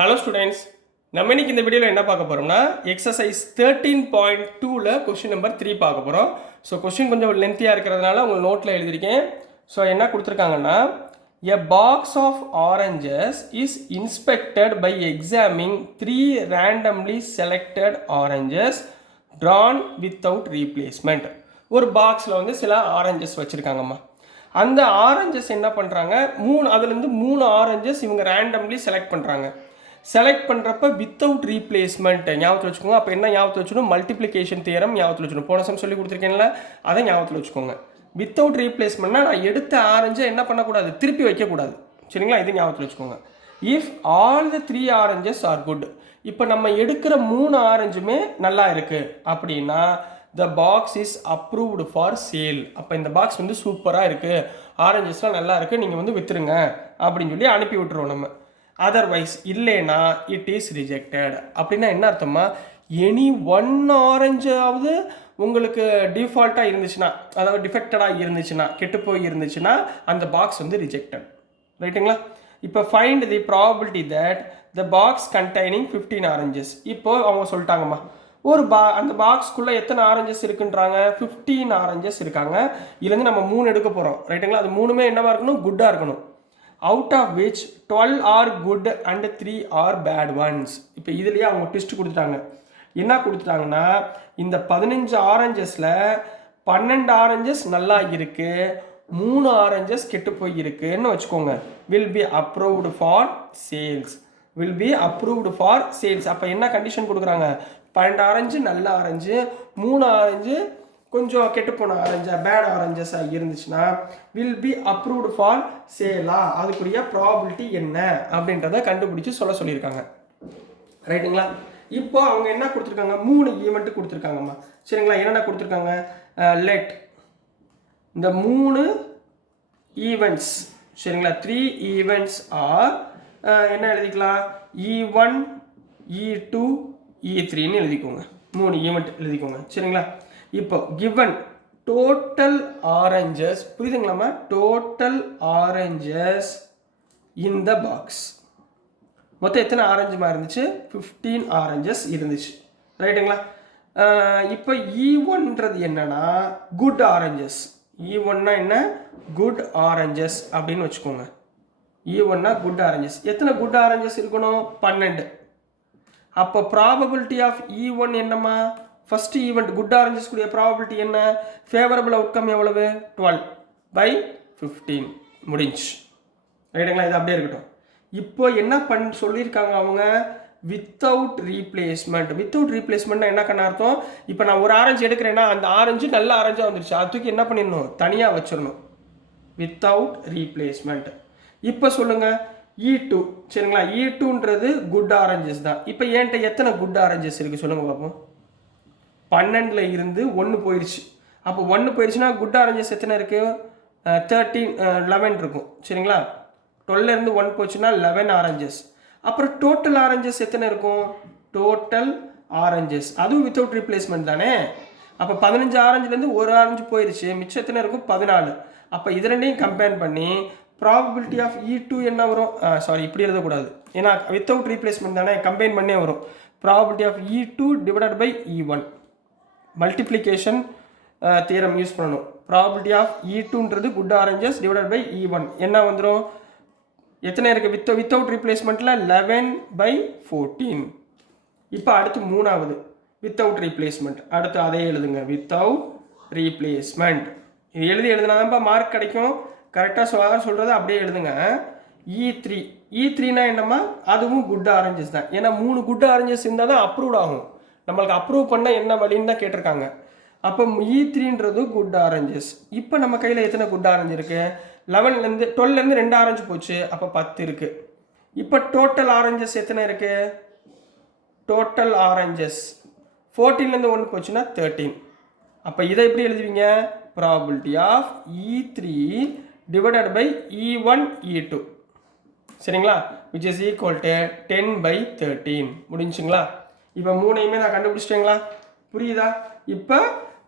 Hello students, நம்ம இன்னைக்கு இந்த வீடியோவில் என்ன பார்க்க போகிறோம்னா எக்ஸசைஸ் 13.2ல் கொஸ்டின் நம்பர் 3 பார்க்க போகிறோம். ஸோ கொஸ்டின் கொஞ்சம் லென்த்தியாக இருக்கிறதுனால உங்கள் நோட்டில் எழுதியிருக்கேன். ஸோ என்ன கொடுத்துருக்காங்கன்னா, a box of oranges is inspected by examining 3 randomly selected oranges drawn without replacement. ஒரு பாக்ஸில் வந்து சில ஆரஞ்சஸ் வச்சுருக்காங்கம்மா. அந்த ஆரஞ்சஸ் என்ன பண்ணுறாங்க, அதுலேருந்து 3 ஆரஞ்சஸ் இவங்க ரேண்டம்லி செலக்ட் பண்ணுறாங்க. செலக்ட் பண்ணுறப்ப வித்தவுட் ரீப்ளேஸ்மெண்ட் ஞாபகத்தில் வச்சுக்கோங்க. அப்போ என்ன ஞாபகத்தில் வச்சுக்கணும், மல்டிப்ளிகேஷன் தியரம் ஞாபகத்தில் வச்சுக்கணும். போன சம் சொல்லி கொடுத்துருக்கேன்ல, அதை ஞாபகத்தில் வச்சுக்கோங்க. வித்தவுட் ரீப்ளேஸ்மெண்ட்னா நான் எடுத்த ஆரஞ்சை என்ன பண்ணக்கூடாது, திருப்பி வைக்கக்கூடாது. சரிங்களா, இது ஞாபகத்தில் வச்சுக்கோங்க. If all the 3 oranges are good, இப்போ நம்ம எடுக்கிற 3 ஆரஞ்சுமே நல்லா இருக்குது அப்படின்னா the box is approved for sale. அப்போ இந்த பாக்ஸ் வந்து சூப்பராக இருக்குது, ஆரஞ்சஸ்லாம் நல்லா இருக்குது, நீங்கள் வந்து விற்றுருங்க அப்படின்னு சொல்லி அனுப்பி விட்டுருவோம் நம்ம. அதர்வைஸ் இல்லைன்னா இட் இஸ் ரிஜெக்டட். அப்படின்னா என்ன அர்த்தமா, எனி 1 ஆரஞ்சாவது உங்களுக்கு டிஃபால்ட்டாக இருந்துச்சுன்னா, அதாவது டிஃபெக்டடாக இருந்துச்சுன்னா, கெட்டு போய் இருந்துச்சுன்னா அந்த பாக்ஸ் வந்து ரிஜெக்டட். ரைட்டுங்களா? இப்போ find the probability that the box containing 15 oranges. இப்போ அவங்க சொல்லிட்டாங்கம்மா, அந்த பாக்ஸ்க்குள்ளே எத்தனை ஆரஞ்சஸ் இருக்குன்றாங்க, 15 ஆரஞ்சஸ் இருக்காங்க. இதுலேருந்து நம்ம 3 எடுக்க போகிறோம். ரைட்டுங்களா? அது 3மே என்னவாக இருக்கணும், குட்டாக இருக்கணும். Out of which 12 are good and 3 are bad ones. இப்போ இதுலேயே அவங்க ட்விஸ்ட் கொடுத்துட்டாங்க. என்ன கொடுத்துட்டாங்கன்னா, இந்த 15 ஆரஞ்சஸில் 12 ஆரஞ்சஸ் நல்லா இருக்குது, 3 ஆரஞ்சஸ் கெட்டு போய் இருக்குன்னு வச்சுக்கோங்க. Will be approved for sales. Will be approved for sales. அப்போ என்ன கண்டிஷன் கொடுக்குறாங்க, 12 ஆரஞ்சு நல்ல ஆரஞ்சு, 3 ஆரஞ்சு கொஞ்சம் கெட்டுப்போன ஆரஞ்சா பேட் ஆரஞ்சஸாக இருந்துச்சுன்னா வில் பி அப்ரூவ்டு ஃபார் சேலா. அதுக்குரிய ப்ராபிலிட்டி என்ன அப்படின்றத கண்டுபிடிச்சி சொல்லியிருக்காங்க. ரைட்டுங்களா? இப்போ அவங்க என்ன கொடுத்துருக்காங்க, 3 ஈவெண்ட்டு கொடுத்துருக்காங்கம்மா. சரிங்களா? என்னென்ன கொடுத்துருக்காங்க, லெட் இந்த 3 ஈவெண்ட்ஸ். சரிங்களா? 3 ஈவெண்ட்ஸ் ஆர் என்ன எழுதிக்கலாம், E1 E2 E3ன்னு எழுதிக்கோங்க. 3 ஈவெண்ட் எழுதிக்கோங்க. சரிங்களா? இப்போ கிவன் டோட்டல் ஆரஞ்சஸ், புரியுதுங்களாமா, total oranges in the box. மொத்தம் எத்தனை ஆரஞ்சுமா இருந்துச்சு, 15 ஆரஞ்சஸ் இருந்துச்சு. ரைட்டுங்களா? இப்போ E1ன்றது என்னன்னா குட் ஆரஞ்சஸ். E1னா என்ன, குட் ஆரஞ்சஸ் அப்படின்னு வச்சுக்கோங்க. E1னா குட் ஆரஞ்சஸ். எத்தனை குட் ஆரஞ்சஸ் இருக்கணும், 12. அப்போ ப்ராபபிலிட்டி ஆஃப் E1 என்னம்மா, ஃபர்ஸ்ட் ஈவெண்ட் குட் ஆரஞ்சஸ் கூடிய ப்ராபபிலிட்டி என்ன, ஃபேவரபிள் அவுட்கம் எவ்வளவு, 12/15 முடிஞ்சு. ரைட்டுங்களா? இது அப்படியே இருக்கட்டும். இப்போ என்ன சொல்லியிருக்காங்க அவங்க, வித்தவுட் ரீப்ளேஸ்மெண்ட். வித்தவுட் ரீப்ளேஸ்மெண்ட்னா என்ன கண்ண அர்த்தம், இப்போ நான் ஒரு ஆரஞ்சு எடுக்கிறேன்னா அந்த ஆரஞ்சு நல்ல ஆரஞ்சாக வந்துருச்சு, அதுக்கு என்ன பண்ணிடணும், தனியாக வச்சிடணும். Without replacement. இப்போ சொல்லுங்க E2. சரிங்களா? E2ன்றது குட் ஆரஞ்சஸ் தான். இப்போ என்கிட்ட எத்தனை குட் ஆரஞ்சஸ் இருக்குது சொல்லுங்க பார்ப்போம். 12ல் இருந்து 1 போயிடுச்சு. அப்போ 1 போயிடுச்சுன்னா குட் ஆரஞ்சஸ் எத்தனை இருக்குது, 11 இருக்கும். சரிங்களா? 12ல் இருந்து 1 போச்சுன்னா 11 ஆரஞ்சஸ். அப்புறம் டோட்டல் ஆரஞ்சஸ் எத்தனை இருக்கும், டோட்டல் ஆரஞ்சஸ் அதுவும் வித்தவுட் ரீப்ளேஸ்மெண்ட் தானே. அப்போ 15 ஆரஞ்சுலேருந்து 1 ஆரஞ்சு போயிடுச்சு, மிச்சம் எத்தனை இருக்கும், 14. அப்போ இது ரெண்டையும் கம்பேர் பண்ணி ப்ராபபிலிட்டி ஆஃப் E2 என்ன வரும், இப்படி எழுதக்கூடாது, ஏன்னா வித்தவுட் ரீப்ளேஸ்மெண்ட் தானே, கம்பைன் பண்ணே வரும். Probability of E2 divided by E1, multiplication theorem use பண்ணணும். ப்ராபபிலிட்டி ஆஃப் E2ன்றது good oranges divided by E1 என்ன வந்துடும், எத்தனை இருக்குது, வித்தவுட் ரீப்ளேஸ்மெண்ட்டில் 11/14. இப்போ அடுத்து 3வது வித்தவுட் ரீப்ளேஸ்மெண்ட். அடுத்து அதே எழுதுங்க, வித்தவுட் ரீப்ளேஸ்மெண்ட். இது எழுதுனாதான்ப்பா மார்க் கிடைக்கும். கரெக்டாக சொல்கிறத அப்படியே எழுதுங்க. E3. E3னா என்னம்மா, அதுவும் குட் ஆரஞ்சஸ் தான். ஏன்னா 3 குட் ஆரஞ்சஸ் இருந்தால் தான் அப்ரூவ் ஆகும். நம்மளுக்கு அப்ரூவ் பண்ண என்ன வழின்னு தான் கேட்டிருக்காங்க. அப்போ E3ன்றது குட் ஆரஞ்சஸ். இப்போ நம்ம கையில் எத்தனை குட் ஆரஞ்சு இருக்குது, 12லேருந்து 2 ஆரஞ்சு போச்சு, அப்போ 10 இருக்குது. இப்போ டோட்டல் ஆரஞ்சஸ் எத்தனை இருக்குது, டோட்டல் ஆரஞ்சஸ் 14லேருந்து 1 போச்சுன்னா 13. அப்போ இதை எப்படி எழுதுவீங்க, probability of E3 divided by E1 E2. சரிங்களா? which is equal to 10/13. முடிஞ்சுங்களா? இப்போ 3ஐயுமே நான் கண்டுபிடிச்சிட்டேங்களா, புரியுதா? இப்போ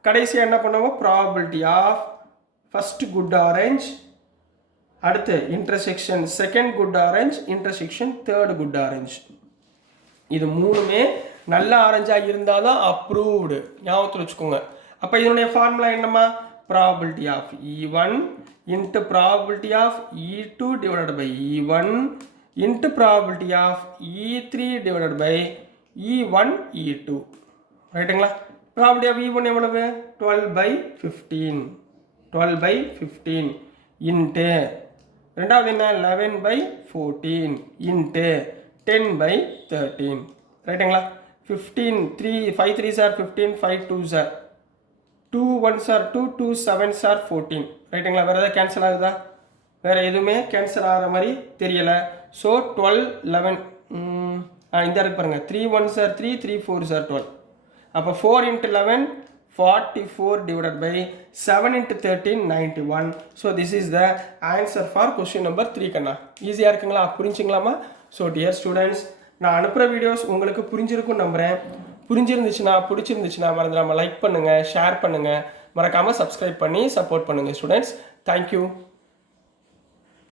கடைசியாக என்ன பண்ணுவோம், probability of first good orange, அடுத்து intersection second good orange, intersection third good orange. இது மூணுமே நல்ல ஆரஞ்சாக இருந்தால் தான் அப்ரூவ்டு, ஞாபகத்தில் வச்சுக்கோங்க. அப்போ இதனுடைய ஃபார்முலா என்னம்மா, probability of E1 into probability of E2 divided by E1 into probability of E3 divided by E1 E2. ரைட்டுங்களா? ப்ராபபிலிட்டி ஆஃப் E1 எவ்வளவு, 12/15, 12/15 இன்ட்டு ரெண்டாவது என்ன 11/14 இன்ட்டு 10/13. ரைட்டுங்களா? 15 3 5 3s are 15, 5 2s are 2 1s are 2, 2 7s are 14. ரைட்டுங்களா? வேறு எதாவது cancel ஆகுதா? வேறு எதுவுமே கேன்சல் ஆகிற மாதிரி தெரியலை. ஸோ 12 11 இந்த இருக்கு பாருங்கள், 3 1s are 3, 3 4s are 12. அப்போ 4 into 11 44 divided by 7 into 13 91. So this is the answer for question number 3 கண்ணா. ஈஸியாக இருக்குங்களா, புரிஞ்சுங்களாமா? ஸோ டியர் ஸ்டூடெண்ட்ஸ், நான் அனுப்புகிற வீடியோஸ் உங்களுக்கு புரிஞ்சிருக்கும்னு நம்புகிறேன். பிடிச்சிருந்துச்சுன்னா மறந்துடாமல் லைக் பண்ணுங்கள், ஷேர் பண்ணுங்கள், மறக்காமல் சப்ஸ்கிரைப் பண்ணி சப்போர்ட் பண்ணுங்கள் ஸ்டூடெண்ட்ஸ். தேங்க்யூ.